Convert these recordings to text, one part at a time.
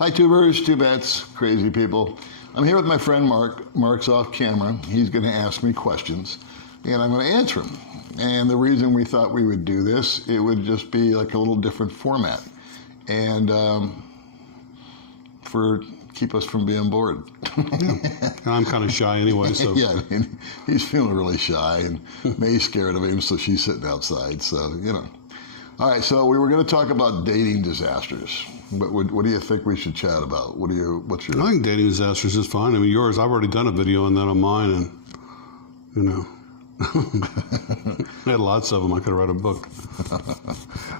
Hi, tubers, tubettes, crazy people. I'm here with my friend Mark. Mark's off camera. He's going to ask me questions, and I'm going to answer them. And the reason we thought we would do this, it would just be like a little different format, and keep us from being bored. Yeah. I'm kind of shy anyway, so. Yeah, I mean, he's feeling really shy, and May's scared of him, so she's sitting outside, so, you know. All right, so we were going to talk about dating disasters. But what do you think we should chat about? What's your? I think dating disasters is fine. I mean, yours, I've already done a video on that on mine, and, you know. I had lots of them. I could have read a book.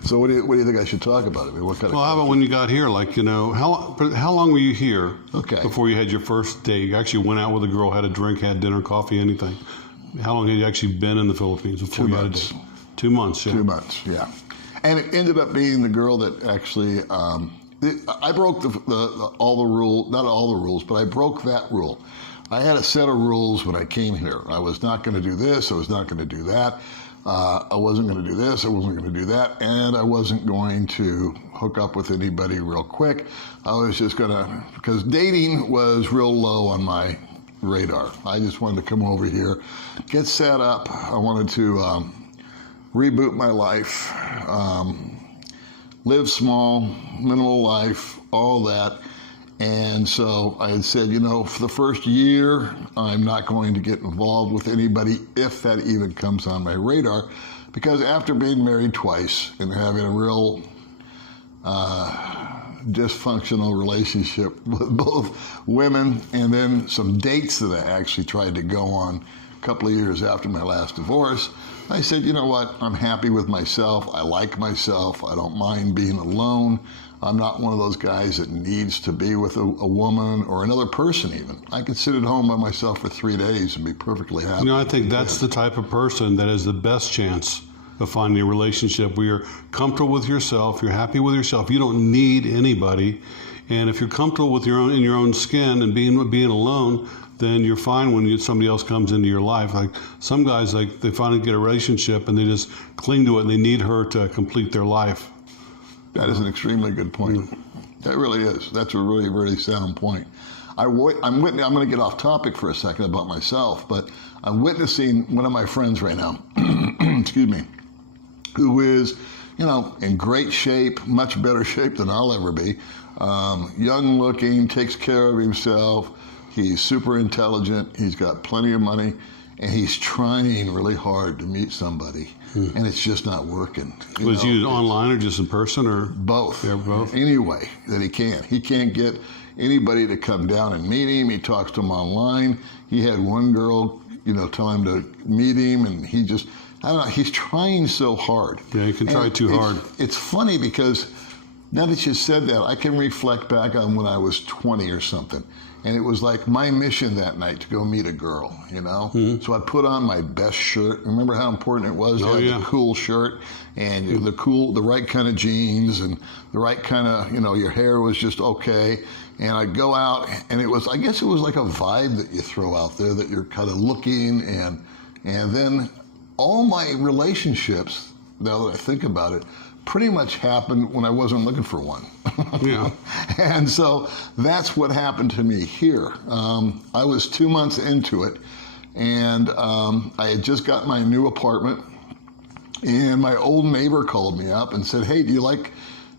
So what do you think I should talk about? I mean, what kind of? Well, how about when you got here? Like, you know, how long were you here? Okay. Before you had your first date? You actually went out with a girl, had a drink, had dinner, coffee, anything. How long had you actually been in the Philippines before you had a date? 2 months. 2 months. Yeah. 2 months. Yeah. And it ended up being the girl that actually. I broke all the rules, not all the rules, but I broke that rule. I had a set of rules when I came here. I was not going to do this. I was not going to do that. I wasn't going to do this. I wasn't going to do that. And I wasn't going to hook up with anybody real quick. I was just going to, because dating was real low on my radar. I just wanted to come over here, get set up. I wanted to reboot my life, live small, minimal life, all that. And so I had said, you know, for the first year, I'm not going to get involved with anybody if that even comes on my radar, because after being married twice and having a real dysfunctional relationship with both women, and then some dates that I actually tried to go on a couple of years after my last divorce, I said, you know what, I'm happy with myself. I like myself. I don't mind being alone. I'm not one of those guys that needs to be with a woman or another person even. I can sit at home by myself for 3 days and be perfectly happy. You know, I think that's the type of person that has the best chance of finding a relationship where you're comfortable with yourself, you're happy with yourself, you don't need anybody. And if you're comfortable with in your own skin and being alone, then you're fine when somebody else comes into your life. Like some guys, like they finally get a relationship and they just cling to it and they need her to complete their life. That is an extremely good point. That really is. That's a really, really sound point. I'm going to get off topic for a second about myself, but I'm witnessing one of my friends right now, excuse me, who is, you know, in great shape, much better shape than I'll ever be, young looking, takes care of himself. He's super intelligent. He's got plenty of money, and he's trying really hard to meet somebody, and it's just not working. Was you online or just in person or? Both. Yeah, both. Any way that he can. He can't get anybody to come down and meet him. He talks to him online. He had one girl, you know, tell him to meet him, and he just, I don't know, he's trying so hard. Yeah, you can try too hard. It's funny because now that you said that, I can reflect back on when I was 20 or something. And it was like my mission that night to go meet a girl, you know? So I put on my best shirt. Remember how important it was to have the cool shirt and the right kind of jeans and the right kind of, you know, your hair was just okay. And I'd go out, and I guess it was like a vibe that you throw out there that you're kind of looking, and then all my relationships, now that I think about it, pretty much happened when I wasn't looking for one. Yeah. And so that's what happened to me here. I was 2 months into it, and I had just got my new apartment, and my old neighbor called me up and said, hey, do you like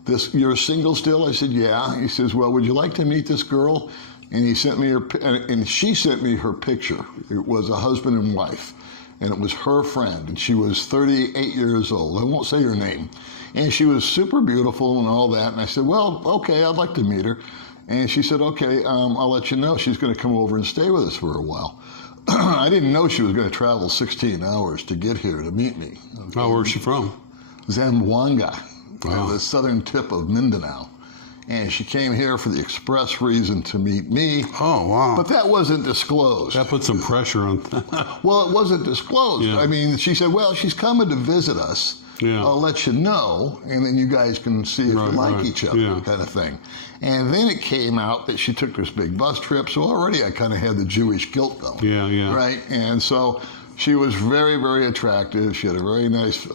this? You're single still? I said, yeah. He says, well, would you like to meet this girl? And he sent me and she sent me her picture. It was a husband and wife, and it was her friend, and she was 38 years old. I won't say her name. And she was super beautiful and all that. And I said, well, okay, I'd like to meet her. And she said, okay, I'll let you know. She's going to come over and stay with us for a while. I didn't know she was going to travel 16 hours to get here to meet me. Okay? Oh, where's she from? Zamboanga, Wow. The southern tip of Mindanao. And she came here for the express reason to meet me. Oh, wow. But that wasn't disclosed. That put some pressure on. Well, it wasn't disclosed. Yeah. I mean, she said, well, she's coming to visit us. Yeah. I'll let you know, and then you guys can see if you like each other, kind of thing. And then it came out that she took this big bus trip, so already I kind of had the Jewish guilt going. Yeah, yeah. Right? And so she was very, very attractive. She had a very nice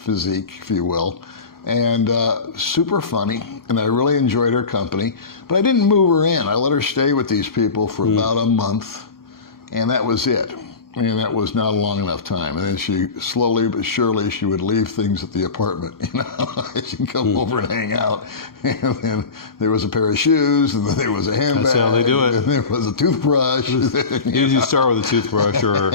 physique, if you will. and super funny, and I really enjoyed her company. But I didn't move her in. I let her stay with these people for about a month, and that was it. And that was not a long enough time. And then she, slowly but surely, she would leave things at the apartment. She'd come over and hang out. And then there was a pair of shoes, and then there was a handbag. That's how they do it. And there was a toothbrush. Usually start with a toothbrush or...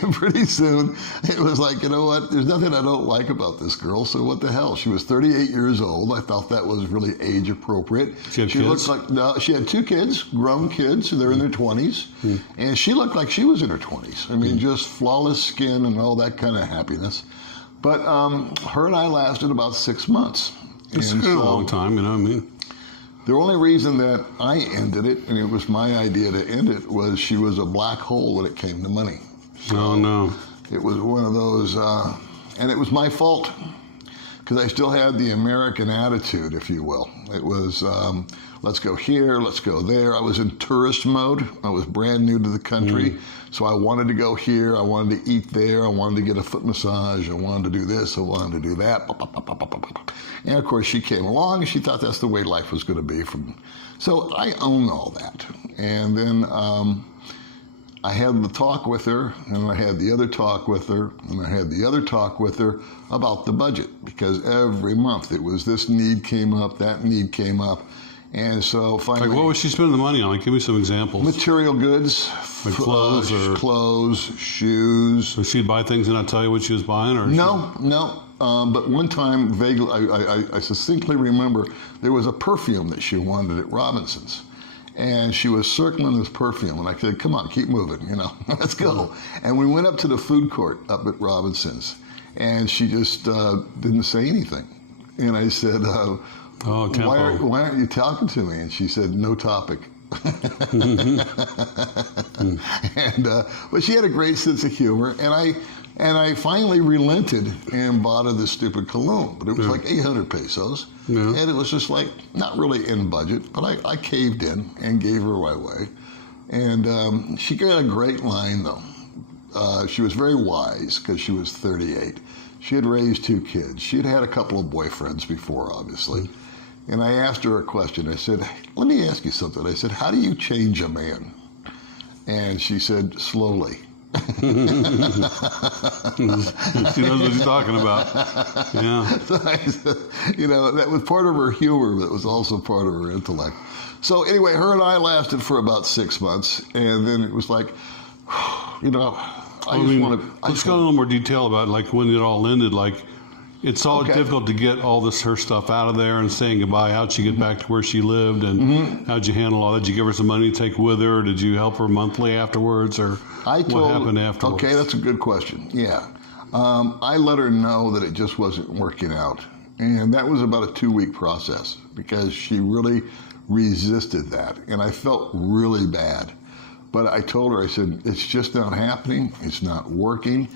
And pretty soon, it was like, you know what? There's nothing I don't like about this girl, so what the hell? She was 38 years old. I thought that was really age appropriate. She had kids? Looked like, no, she had 2 kids, grown kids, they're in their 20s. And she looked like she was in her 20s. I mean, just flawless skin and all that kind of happiness. But her and I lasted about 6 months. It's And a long time, you know what I mean? the only reason that I ended it, and it was my idea to end it, was she was a black hole when it came to money. Oh, no. It was one of those, and it was my fault, because I still had the American attitude, if you will. It was, let's go here, let's go there. I was in tourist mode. I was brand new to the country, so I wanted to go here, I wanted to eat there, I wanted to get a foot massage, I wanted to do this, I wanted to do that. And of course, she came along, and she thought that's the way life was going to be. So I owned all that. And then I had the talk with her, and I had the other talk with her, and I had the other talk with her about the budget, because every month it was this need came up, that need came up. And so finally... Like, what was she spending the money on? Like, give me some examples. Material goods. Like clothes or... Clothes, shoes. So she'd buy things and not tell you what she was buying? Or No. But one time, vaguely, I succinctly remember there was a perfume that she wanted at Robinson's. And she was circling this perfume, and I said, come on, keep moving, let's go. And we went up to the food court up at Robinson's, and she just didn't say anything. And I said, why aren't you talking to me? And she said, no topic. But she had a great sense of humor, and I finally relented and bought her this stupid cologne. But it was like 800 pesos. Yeah. And it was just like, not really in budget, but I caved in and gave her my way. And she got a great line, though. She was very wise, because she was 38. She had raised 2 kids. She had had a couple of boyfriends before, obviously. And I asked her a question. I said, let me ask you something. I said, how do you change a man? And she said, slowly. She knows what she's talking about. Yeah. So I said, that was part of her humor, but it was also part of her intellect. So anyway, her and I lasted for about 6 months, and then it was like, let's go in a little more detail about like when it all ended. Like, it's all difficult to get all her stuff out of there and saying goodbye. How'd she get back to where she lived, and how'd you handle all that? Did you give her some money to take with her? Or did you help her monthly afterwards, or what happened afterwards? Okay, that's a good question. Yeah, I let her know that it just wasn't working out, and that was about a 2-week process, because she really resisted that, and I felt really bad. But I told her, I said, it's just not happening. It's not working.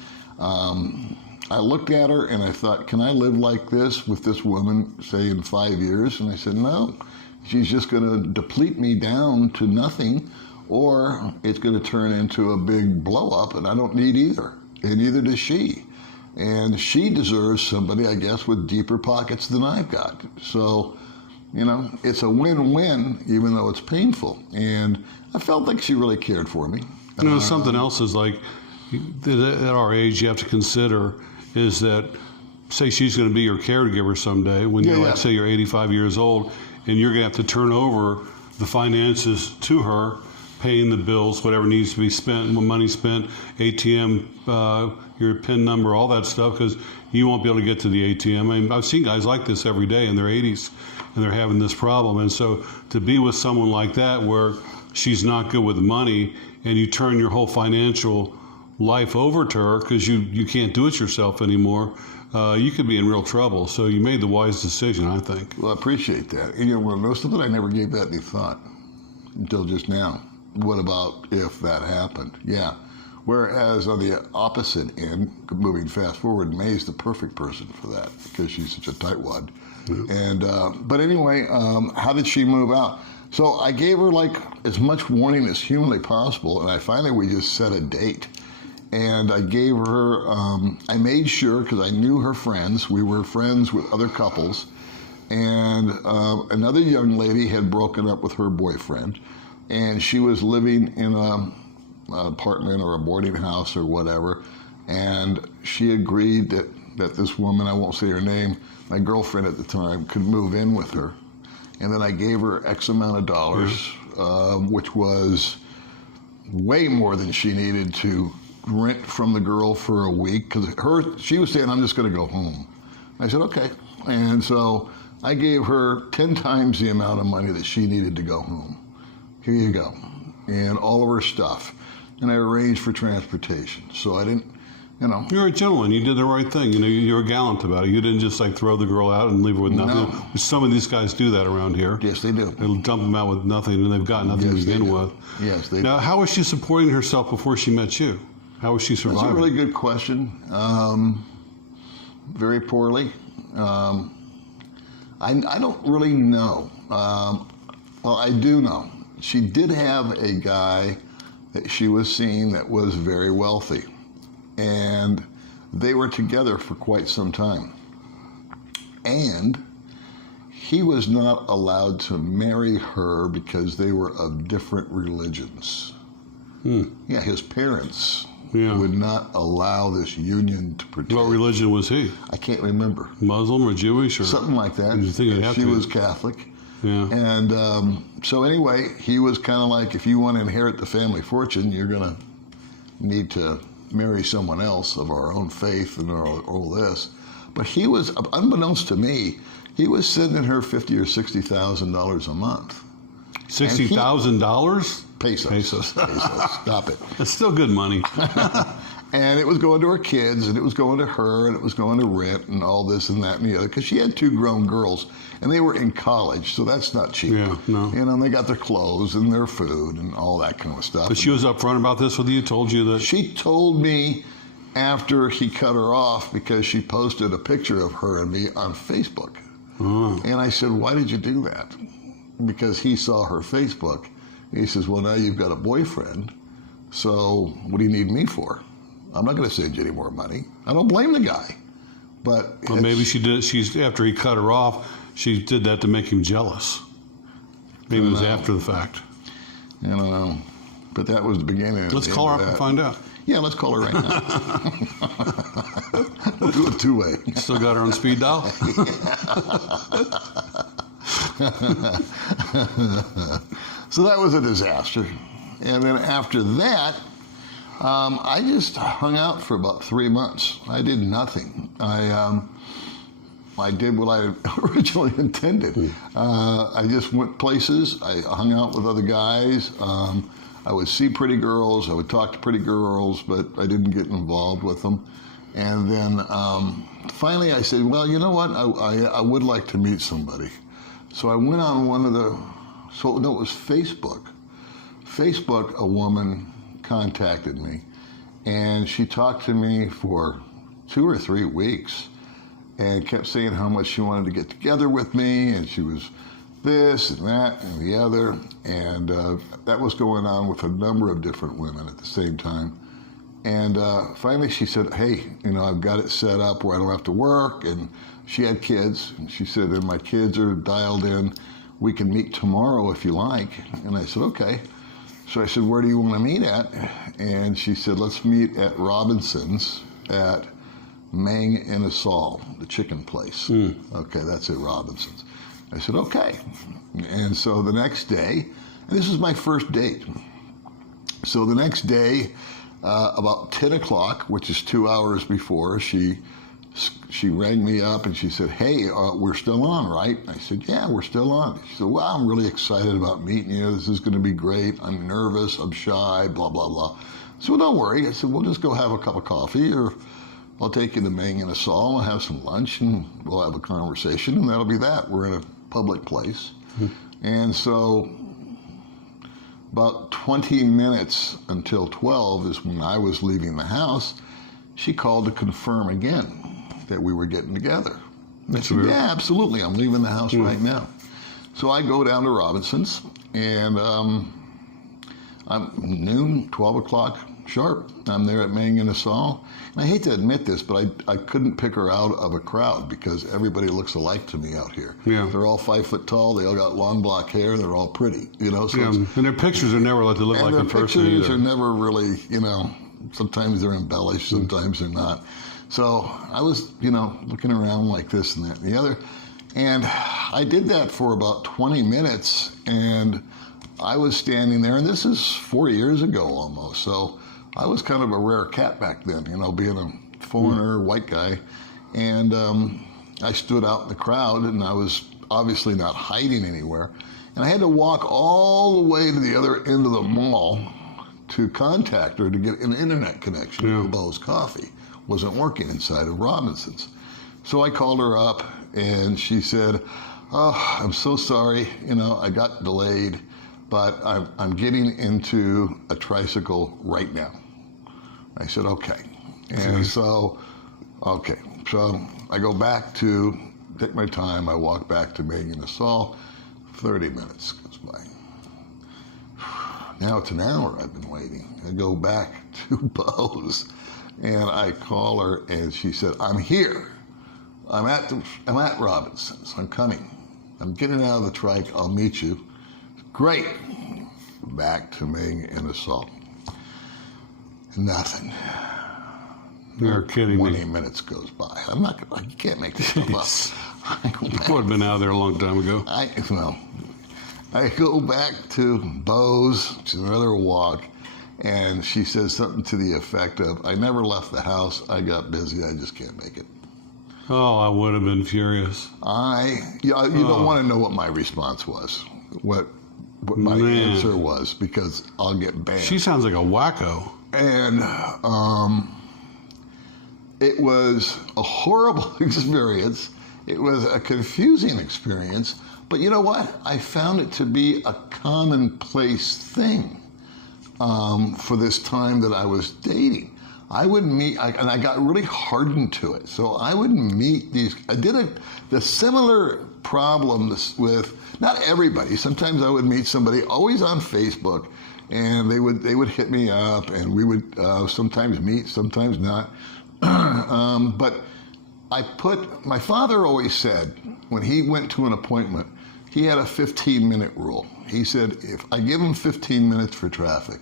I looked at her and I thought, can I live like this with this woman, say, in 5 years? And I said, no. She's just going to deplete me down to nothing, or it's going to turn into a big blow up, and I don't need either. And neither does she. And she deserves somebody, I guess, with deeper pockets than I've got. So, it's a win-win, even though it's painful. And I felt like she really cared for me. Something else is like, at our age, you have to consider is that, say she's going to be your caregiver someday when you're like, say you're 85 years old, and you're going to have to turn over the finances to her, paying the bills, whatever needs to be spent, money spent, ATM, your PIN number, all that stuff, because you won't be able to get to the ATM. I mean, I've seen guys like this every day in their 80s, and they're having this problem. And so to be with someone like that, where she's not good with money, and you turn your whole financial life over to her because you can't do it yourself anymore, you could be in real trouble. So you made the wise decision, I think. Well, I appreciate that. And most of it, I never gave that any thought until just now. What about if that happened? Yeah. Whereas on the opposite end, moving fast forward, May's the perfect person for that, because she's such a tightwad. Yeah. And but anyway, how did she move out? So I gave her like as much warning as humanly possible, and we just set a date. And I gave her, I made sure, because I knew her friends, we were friends with other couples, and another young lady had broken up with her boyfriend, and she was living in an apartment or a boarding house or whatever, and she agreed that this woman, I won't say her name, my girlfriend at the time, could move in with her. And then I gave her X amount of dollars, which was way more than she needed to rent from the girl for a week, because she was saying, I'm just going to go home. I said, okay. And so I gave her 10 times the amount of money that she needed to go home. Here you go. And all of her stuff. And I arranged for transportation. So I didn't, You're a gentleman. You did the right thing. You were gallant about it. You didn't just like throw the girl out and leave her with nothing. No. Some of these guys do that around here. Yes, they do. They'll dump them out with nothing, and they've got nothing to begin with. Yes, they do. Now, how was she supporting herself before she met you? How was she surviving? That's a really good question. Very poorly. I don't really know. Well, I do know. She did have a guy that she was seeing that was very wealthy. And they were together for quite some time. And he was not allowed to marry her because they were of different religions. Yeah, his parents would not allow this union to partake. What religion was he? I can't remember. Muslim or Jewish or something like that. You think it'd have she to be? was Catholic. Yeah. And so anyway, he was kind of like, if you want to inherit the family fortune, you're going to need to marry someone else of our own faith and all this. But he was, unbeknownst to me, he was sending her $50,000 or $60,000 a month. $60,000? Pesos. Pesos. Stop it. That's still good money. And it was going to her kids, and it was going to her, and it was going to rent, and all this and that and the other, because she had 2 grown girls, and they were in college, so that's not cheap. Yeah, no. And they got their clothes and their food and all that kind of stuff. But she was upfront about this with you, told you that? She told me after he cut her off, because she posted a picture of her and me on Facebook. Oh. And I said, why did you do that? Because he saw her Facebook. He says, well, now you've got a boyfriend, so what do you need me for? I'm not going to send you any more money. I don't blame the guy. But well, maybe she did. After he cut her off, she did that to make him jealous. Maybe it was after the fact. I don't know. But that was the beginning. Let's call her up and find out. Yeah, let's call her right now. We'll do it 2-way. Still got her on speed dial? So that was a disaster. And then after that, I just hung out for about 3 months. I did nothing. I did what I originally intended. I just went places. I hung out with other guys. I would see pretty girls. I would talk to pretty girls, but I didn't get involved with them. And then finally I said, well, you know what? I would like to meet somebody. So I went on it was Facebook. Facebook, a woman contacted me, and she talked to me for 2 or 3 weeks and kept saying how much she wanted to get together with me, and she was this and that and the other, and that was going on with a number of different women at the same time. And finally she said, hey, I've got it set up where I don't have to work, and she had kids, and she said, and my kids are dialed in, we can meet tomorrow if you like. And I said, okay. So I said, where do you want to meet at? And she said, let's meet at Robinson's at Mang and Assault, the chicken place. Okay, that's at Robinson's. I said, okay. And so the next day, and this was my first date. So the next day, about 10 o'clock, which is 2 hours before, she rang me up and she said, hey, we're still on, right? I said, yeah, we're still on. She said, well, I'm really excited about meeting you. This is going to be great. I'm nervous. I'm shy, blah, blah, blah. I said, well, don't worry. I said, we'll just go have a cup of coffee, or I'll take you to Mang and Assault. We'll have some lunch and we'll have a conversation, and that'll be that. We're in a public place. And so about 20 minutes until 12 is when I was leaving the house. She called to confirm again that we were getting together. I said, yeah, absolutely. I'm leaving the house right now. So I go down to Robinson's, and I'm noon, 12 o'clock, sharp. I'm there at Mang and Assault. And I hate to admit this, but I couldn't pick her out of a crowd because everybody looks alike to me out here. Yeah. They're all 5 foot tall. They all got long black hair. They're all pretty, So Yeah, and their pictures are never what they look like in person pictures either. are never really, sometimes they're embellished, sometimes they're not. So I was, looking around like this and that and the other. And I did that for about 20 minutes. And I was standing there, and this is 4 years ago almost. So I was kind of a rare cat back then, being a foreigner, white guy. And I stood out in the crowd, and I was obviously not hiding anywhere. And I had to walk all the way to the other end of the mall to contact her to get an internet connection to Bo's Coffee. Wasn't working inside of Robinson's. So I called her up, and she said, "Oh, I'm so sorry. I got delayed, but I'm getting into a tricycle right now." I said, "Okay." And so I go back to take my time. I walk back to Megan Assault. 30 minutes goes by. Now it's an hour I've been waiting. I go back to Bo's, and I call her, and she said, "I'm here. I'm at Robinson's. I'm coming. I'm getting out of the trike. I'll meet you." Great. Back to Ming and Assault. Nothing. You're kidding 20 me. minutes goes by. You can't make this stuff up. I go back. I would have been out of there a long time ago. I go back to Bo's, which is another walk, and she says something to the effect of, "I never left the house. I got busy. I just can't make it." Oh, I would have been furious. You don't want to know what my response was, what my answer was, because I'll get banned. She sounds like a wacko. And it was a horrible experience. It was a confusing experience. But you know what? I found it to be a commonplace thing for this time that I was dating. I would meet, and I got really hardened to it. So I would meet these. I did the similar problems with not everybody. Sometimes I would meet somebody always on Facebook, and they would hit me up, and we would sometimes meet, sometimes not. But my father always said when he went to an appointment, he had a 15-minute rule. He said, if I give him 15 minutes for traffic,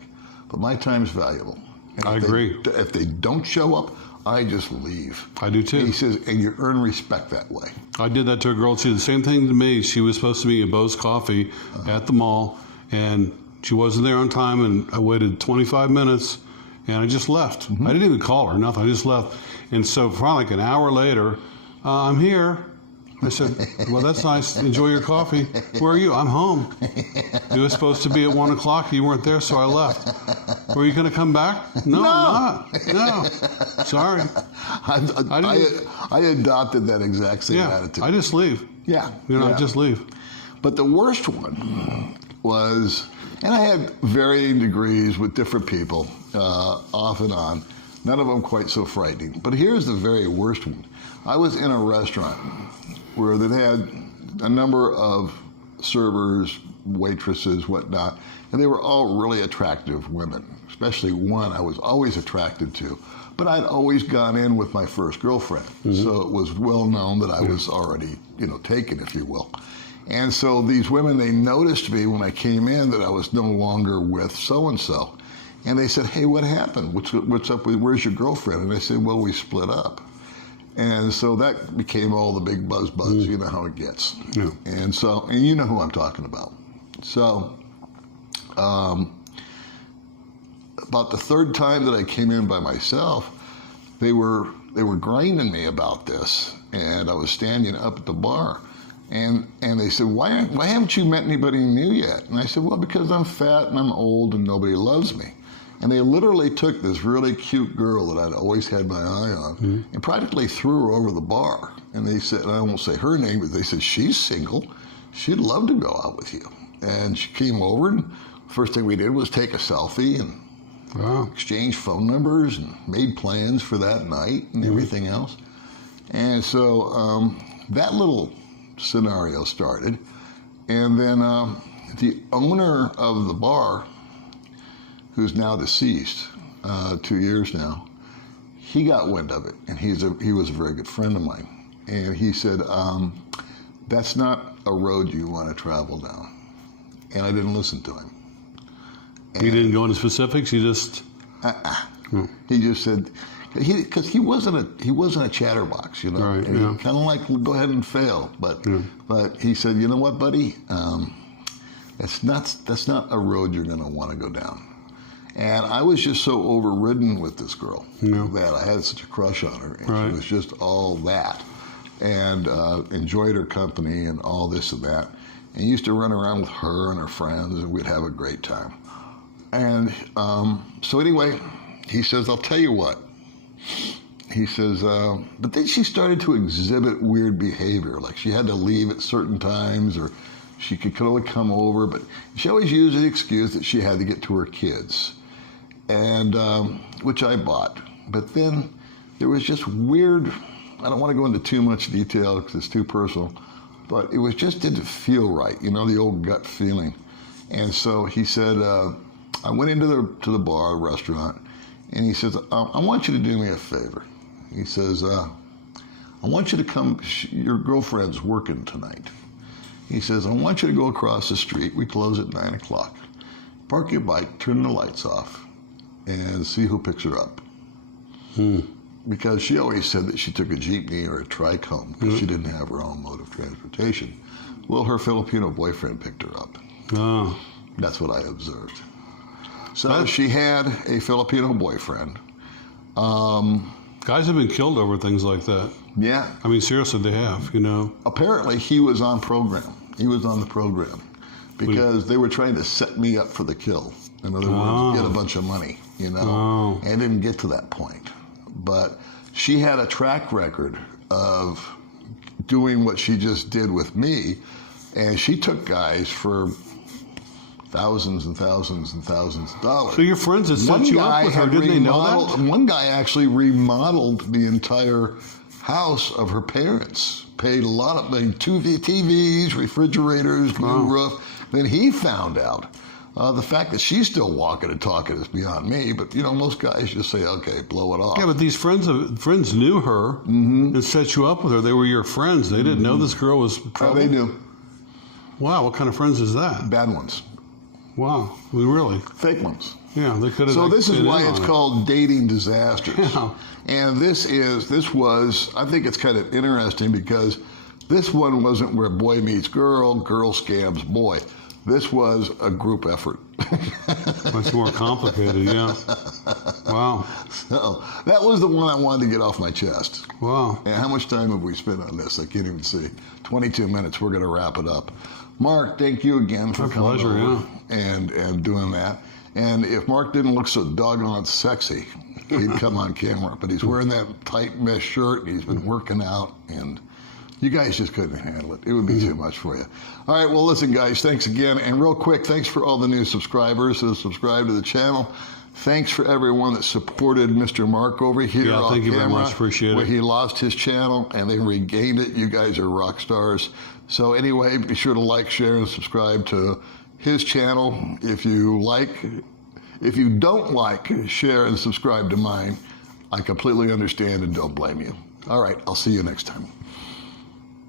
but my time's valuable. And I agree. If they don't show up, I just leave. I do too. And he says, and you earn respect that way. I did that to a girl. She did the same thing to me. She was supposed to be at Bo's Coffee at the mall, and she wasn't there on time, and I waited 25 minutes, and I just left. I didn't even call her, nothing. I just left. And so probably like an hour later, "I'm here." I said, "Well, that's nice. Enjoy your coffee. Where are you?" "I'm home." "You were supposed to be at 1 o'clock. You weren't there, so I left." "Were you going to come back?" No, I'm not. No. Sorry. I adopted that exact same attitude. I just leave. Yeah. I just leave. But the worst one was, and I had varying degrees with different people, off and on. None of them quite so frightening. But here's the very worst one. I was in a restaurant where they had a number of servers, waitresses, whatnot, and they were all really attractive women, especially one I was always attracted to. But I'd always gone in with my first girlfriend, so it was well known that I was already, taken, if you will. And so these women, they noticed me when I came in that I was no longer with so-and-so. And they said, "Hey, what happened? What's up with, where's your girlfriend?" And I said, "Well, we split up." And so that became all the big buzz. You know how it gets. Yeah. And you know who I'm talking about. So about the third time that I came in by myself, they were grinding me about this. And I was standing up at the bar. And they said, why haven't you met anybody new yet? And I said, "Well, because I'm fat and I'm old and nobody loves me." And they literally took this really cute girl that I'd always had my eye on and practically threw her over the bar. And they said, and I won't say her name, but they said, "She's single. She'd love to go out with you." And she came over, and first thing we did was take a selfie and exchange phone numbers and made plans for that night and everything else. And so that little scenario started. And then the owner of the bar, who's now deceased, 2 years now. He got wind of it, and he was a very good friend of mine. And he said, that's not a road you want to travel down. And I didn't listen to him. And You didn't go into specifics. You just he just said, because he wasn't a chatterbox, you know. Right, and yeah. he kind of like, well, go ahead and fail. But he said, you know what, buddy, that's not a road you're going to want to go down. And I was just so overridden with this girl that I had such a crush on her, and she was just all that, and enjoyed her company and all this and that, and used to run around with her and her friends, and we'd have a great time. And so anyway, he says, I'll tell you what. He says, but then she started to exhibit weird behavior, like she had to leave at certain times, or she could only come over, but she always used the excuse that she had to get to her kids, and which I bought. But then there was just weird, I don't want to go into too much detail because it's too personal, but it was just didn't feel right, you know, the old gut feeling. And so he said, I went into the bar, restaurant, and he says, I want you to do me a favor. He says, I want you to come, your girlfriend's working tonight. He says, I want you to go across the street. We close at 9 o'clock. Park your bike, turn the lights off, and see who picks her up. Because she always said that she took a jeepney or a trike home because she didn't have her own mode of transportation. Well, her Filipino boyfriend picked her up. oh, That's what I observed. So she had a Filipino boyfriend. guys have been killed over things like that. Yeah. I mean, seriously, they have. You know. Apparently, he was on program. He was on the program because they were trying to set me up for the kill. In other words, get a bunch of money, you know. And didn't get to that point. But she had a track record of doing what she just did with me, and she took guys for thousands and thousands and thousands of dollars. So your friends had set you up with her. Didn't they know that? One guy actually remodeled the entire house of her parents. Paid a lot of money, two TVs, refrigerators, new roof. Then he found out. The fact that she's still walking and talking is beyond me, but you know, most guys just say, okay, blow it off. Yeah, but these friends knew her and set you up with her. They were your friends. They didn't know this girl was trouble. They knew. Wow, what kind of friends is that? Bad ones. Wow, I mean, really? Fake ones. Yeah, they could have. So this is why it's called dating disasters. Yeah. And this was, I think it's kind of interesting because this one wasn't where boy meets girl, girl scams boy. This was a group effort. Much more complicated, yeah. Wow. So that was the one I wanted to get off my chest. Wow. And how much time have we spent on this? I can't even see. 22 minutes. We're going to wrap it up. Mark, thank you again for coming over and doing that. And if Mark didn't look so doggone sexy, he'd come on camera. But he's wearing that tight mesh shirt, and he's been working out, and you guys just couldn't handle it. It would be too much for you. All right, well, listen, guys, thanks again. And real quick, thanks for all the new subscribers that have subscribed to the channel. Thanks for everyone that supported Mr. Mark over here on thank you very camera, much. Appreciate where it. he lost his channel and then regained it. You guys are rock stars. So anyway, be sure to like, share, and subscribe to his channel. If you don't like, share, and subscribe to mine, I completely understand and don't blame you. All right, I'll see you next time.